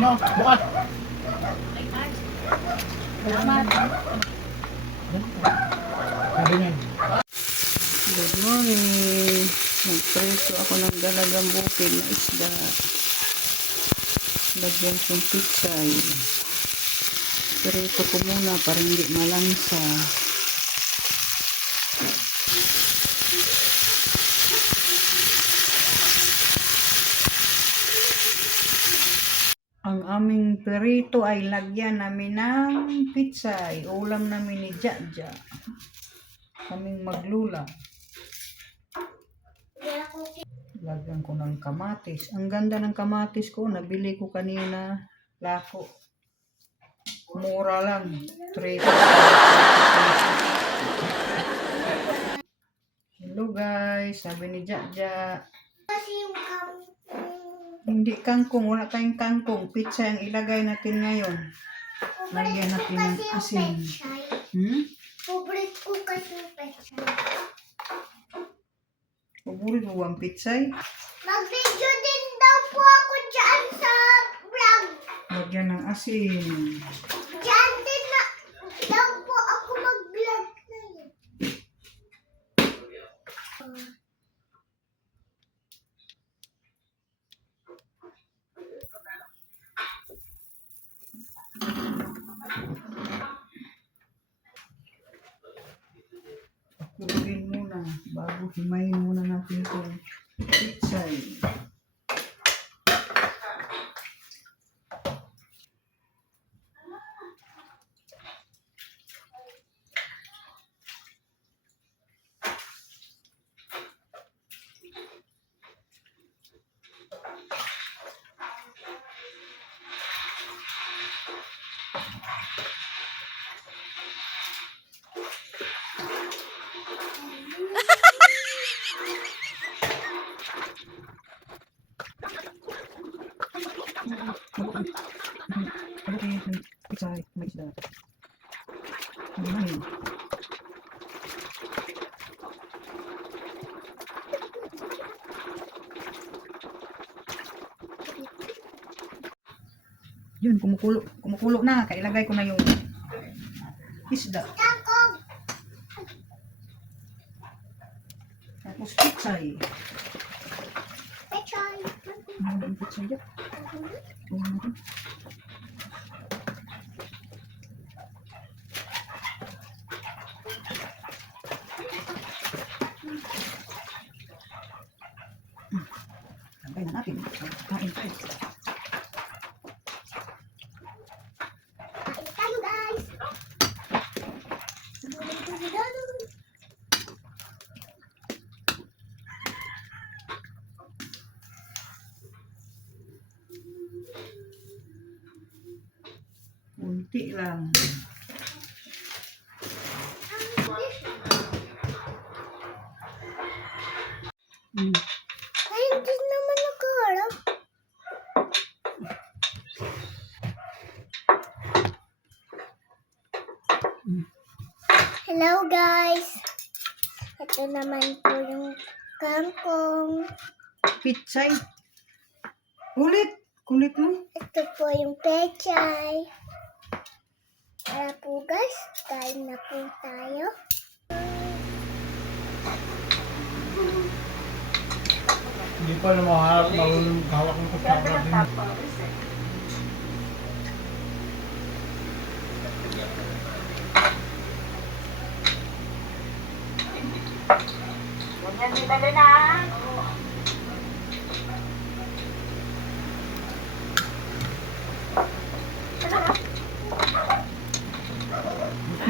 No, bukas. Salamat. Sabi niyan. Good morning. Nagpreso ako ng dalagang bukid na isda. Lagyan kong pitsay. Preso ko muna para hindi malangsa. Ang aming perito ay lagyan namin ng pitsay. Ulam namin ni Jaja. Kaming maglula. Lagyan ko ng kamatis. Ang ganda ng kamatis ko. Nabili ko kanina. Lako. Mura lang. 3 Hello guys. Sabi ni Jaja. Kasi yung. Hindi kangkong. Wala tayong kangkong. Pizza ang ilagay natin ngayon. Lagyan natin ng asin. Hmm? Favorite ko kasi pechay. Paborito mo ang pitsay? Mag-video din daw po ako dyan sa vlog. Lagyan ng asin. Dyan din na daw po ako mag-vlog na yun. Pakulugin bago himayin muna natin itong pitsay. Palukin yung pitsay. May isda. Himayin. Yun, kumukulo, kumukulo na. Kailagay ko na yung isda. Tapos pitsay. Pechay! Ano yung pitsay dyan? Lagay na natin. Kain tayo. Kain tayo guys! Kunti lang. Hmm. Ay, hindi naman nakaharap. Hello guys! Ito naman po yung kangkong. Pitsay. Ulit. Kulit mo. Ito po yung pechay. Tara po guys, kain na po tayo. Hindi pa na maharap, marunong hawak ng kasama din. Sabi niyan. Yung isa,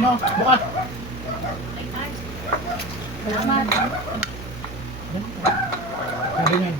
kita? Pero kumatalang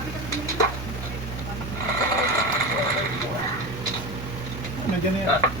Andiyan na yan.